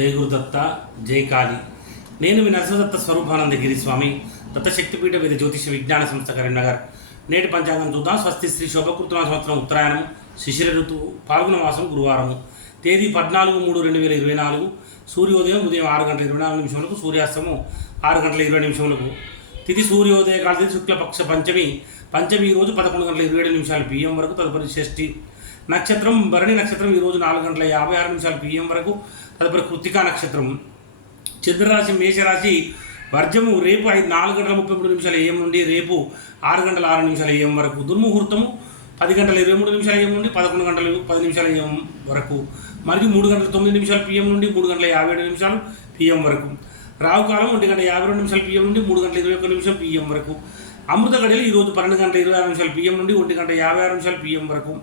జై గురుదత్త జై కాళీ. నేను మీ నరసింహదత్త స్వరూపానంద గిరిస్వామి దత్తశక్తిపీఠ విధ జ్యోతిష విజ్ఞాన సంస్థ కరీంనగర్. నేటి పంచాంగం చూద్దాం. స్వస్తి శ్రీ శోభకృతుల సంవత్సరం ఉత్తరాయణం శిశిర ఋతువు పాల్గొన మాసం గురువారం తేదీ పద్నాలుగు మూడు రెండు వేల ఇరవై నాలుగు. సూర్యోదయం ఉదయం ఆరు గంటల ఇరవై నాలుగు నిమిషములకు సూర్యాస్తమం ఆరు గంటల ఇరవై నిమిషములకు. తిథి సూర్యోదయ కాల తిథి శుక్లపక్ష పంచమి. పంచమి రోజు పదకొండు గంటల ఇరవై ఏడు నిమిషాలు పిఎం వరకు తదుపరి షష్ఠి. నక్షత్రం భరణి నక్షత్రం ఈరోజు నాలుగు గంటల యాభై ఆరు నిమిషాలు పిఎం వరకు. తదుపరి కృత్తికా నక్షత్రం చంద్రరాశి మేషరాశి వర్జము రేపు ఐదు నాలుగు గంటల ముప్పై మూడు నిమిషాల ఏం నుండి రేపు ఆరు గంటల ఆరు నిమిషాల ఏం వరకు దుర్ముహూర్తము పది గంటల ఇరవై మూడు నిమిషాల ఏం నుండి పదకొండు గంటల పది నిమిషాల ఏం వరకు. మరియు మూడు గంటల తొమ్మిది నిమిషాలు పిఎం నుండి మూడు గంటల యాభై ఏడు నిమిషాలు పిఎం వరకు. రావు కాలం ఒంటి గంట యాభై రెండు నిమిషాలు పిఎం నుండి మూడు గంటల ఇరవై ఒక్క నిమిషం పిఎం వరకు. అమృత గడియలు ఈరోజు పన్నెండు గంటల ఇరవై ఆరు నిమిషాలు పిఎం నుండి ఒంటి గంట యాభై ఆరు నిమిషాలు పిఎం వరకు.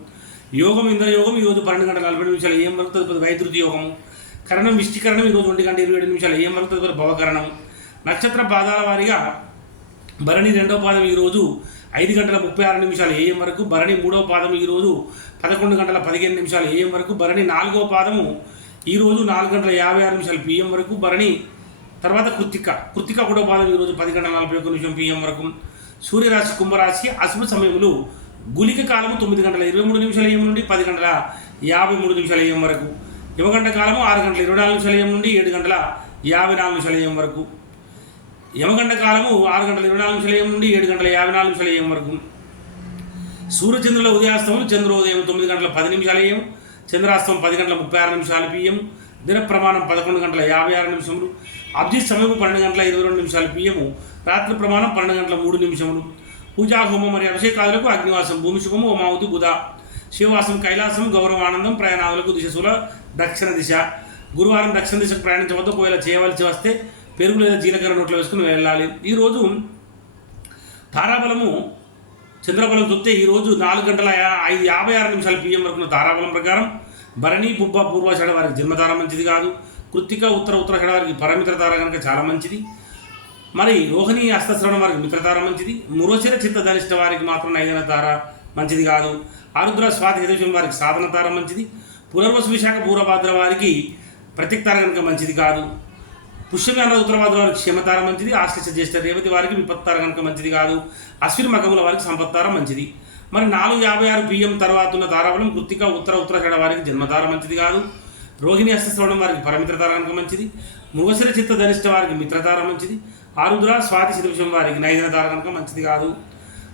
యోగం ఇంద్రయోగం ఈరోజు పన్నెండు గంటల నలభై నిమిషాలు ఏం వరకు. తదుపరి వైద్యుతి యోగము. కరణం విష్టికరణం ఈరోజు ఒంటి గంట ఇరవై ఏడు నిమిషాలు. ఏం వరకు భవకరణం? నక్షత్ర పాదాల వారీగా భరణి రెండవ పాదం ఈరోజు ఐదు గంటల ముప్పై ఆరు నిమిషాలు ఏఎం వరకు భరణి మూడవ పాదం ఈరోజు పదకొండు గంటల పదిహేను నిమిషాలు ఏఎం వరకు భరణి నాలుగవ పాదము ఈరోజు నాలుగు గంటల యాభై ఆరు నిమిషాలు పిఎం వరకు భరణి తర్వాత కృత్తిక. కృత్తిక కూడా పాదం ఈరోజు పది గంటల నలభై ఒక్క నిమిషం పిఎం వరకు. సూర్యరాశి కుంభరాశి అశుభ సమయములు గులిక కాలము తొమ్మిది గంటల ఇరవై మూడు నిమిషాల ఏం నుండి పది గంటల యాభై మూడు నిమిషాల ఏం వరకు. యమగంట కాలము ఆరు గంటల ఇరవై నాలుగు నిమిషాల నుండి ఏడు గంటల యాభై నాలుగు నిమిషాల వరకు. యమగంట కాలము ఆరు గంటల ఇరవై నాలుగు నిమిషాల నుండి ఏడు గంటల యాభై నాలుగు నిమిషాల వరకు. సూర్యచంద్రుల ఉదయాస్తమం చంద్రోదయం తొమ్మిది గంటల పది నిమిషాల ఏం చంద్రాస్తం పది గంటల ముప్పై ఆరు నిమిషాలు పిఎం దిన ప్రమాణం పదకొండు గంటల యాభై ఆరు నిమిషములు అబ్జిత్ సమయం పన్నెండు గంటల ఇరవై రెండు నిమిషాలు పిఎము రాత్రి ప్రమాణం పన్నెండు గంటల మూడు నిమిషములు. పూజా హోమం మరియు అభిషేకాదులకు అగ్నివాసం భూమి శుభము ఓమావతి బుధ. శివవాసం కైలాసం గౌరవానందం ప్రయాణాలకు దిశసుల దక్షిణ దిశ. గురువారం దక్షిణ దిశకు ప్రయాణించవద్దు ఒకవేళ చేయవలసి వస్తే పెరుగు లేదా జీలకర్ర నోట్లో వేసుకుని వెళ్ళాలి. ఈరోజు తారాబలము చంద్రబలం చూస్తే ఈరోజు నాలుగు గంటల ఐదు యాభై ఆరు నిమిషాల పిఎం వరకు తారాబలం ప్రకారం భరణి పుబ్బ పూర్వాషాఢ వారికి జన్మతార మంచిది కాదు. కృత్తిక ఉత్తర ఉత్తరాషాఢ వారికి పరమిత్ర తార కనుక చాలా మంచిది. మరి రోహిణి అస్తశ్రవణ వారికి మిత్రతార మంచిది. మురోచిర చిత్త ధనిష్ట వారికి మాత్రం నైదన తార మంచిది కాదు. ఆరుద్ర స్వాతి హితవిషయం వారికి సాధన తార మంచిది. పునర్వసు విశాఖ పూర్వభాద్ర వారికి ప్రతిక్తార కనుక మంచిది కాదు. పుష్యమి అన్న ఉత్తరభాద్ర వారికి క్షమతార మంచిది. ఆశ్లేష జ్యేష్ఠ రేవతి వారికి విపత్తార కనుక మంచిది కాదు. అశ్విని మకముల వారికి సంపత్తార మంచిది. మరి నాలుగు యాభై ఆరు పిఎం తర్వాత ఉన్న తారాబలం కృత్తిక ఉత్తర ఉత్తరాఖండ వారికి జన్మతార మంచిది కాదు. రోహిణి అస్తశ్రవణం వారికి పరమిత్రతార కనుక మంచిది. మృగశిర చిత్త ధనిష్ట వారికి మిత్రతార మంచిది. ఆరుద్ర స్వాతి శతవిషం వారికి నైదన తార కనుక మంచిది కాదు.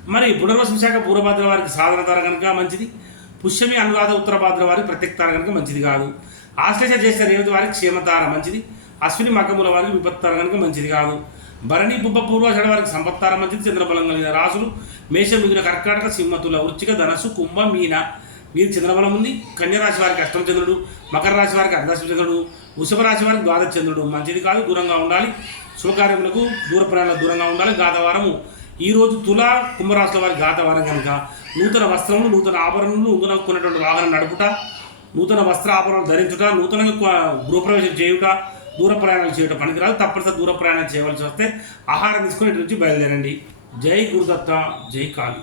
మరి పునర్వసం విశాఖ పూర్వభాద్ర వారికి సాధన తార కనుక మంచిది. పుష్యమి అనురాధ ఉత్తరభాద్ర వారికి ప్రత్యక్తార కనుక మంచిది కాదు. ఆశ్లేష జ్యేష్ఠ రేవతి వారికి క్షేమతార మంచిది. అశ్విని మకముల వారికి విపత్తార కనుక మంచిది కాదు. భరణి బుబ్బ పూర్వాషాఢ వారికి సంపత్తార మంచిది. చంద్రబలం కలిగిన రాసులు మేషం మిగిలిన కర్కాటక సింహతుల వృచ్చిక ధనస్సు కుంభ మీన. వీరి చంద్రబలం ఉంది. కన్యరాశి వారికి అష్టమ చంద్రుడు మకర రాశి వారికి అర్ధాశమ చంద్రుడు వృషభ రాశి వారికి ద్వాదశ చంద్రుడు. మంచిది కాదు దూరంగా ఉండాలి. శుభకార్యములకు దూర ప్రయాణాలకు దూరంగా ఉండాలి. గాదవారము ఈ రోజు తుల కుంభరాశుల వారి గాతవారం కనుక నూతన వస్త్రములు నూతన ఆభరణములు నూతన కొన్నటువంటి వాహనం నడుపుట నూతన వస్త్ర ఆభరణాలు ధరించుట నూతనంగా గృహప్రవేశం చేయుట దూర ప్రయాణాలు చేయటం పనికిరాదు. తప్పనిసరి దూర ప్రయాణాలు చేయవలసి వస్తే ఆహారం తీసుకుని ఇటు నుంచి బయలుదేరండి. జై గురుదత్త జై కాళీ.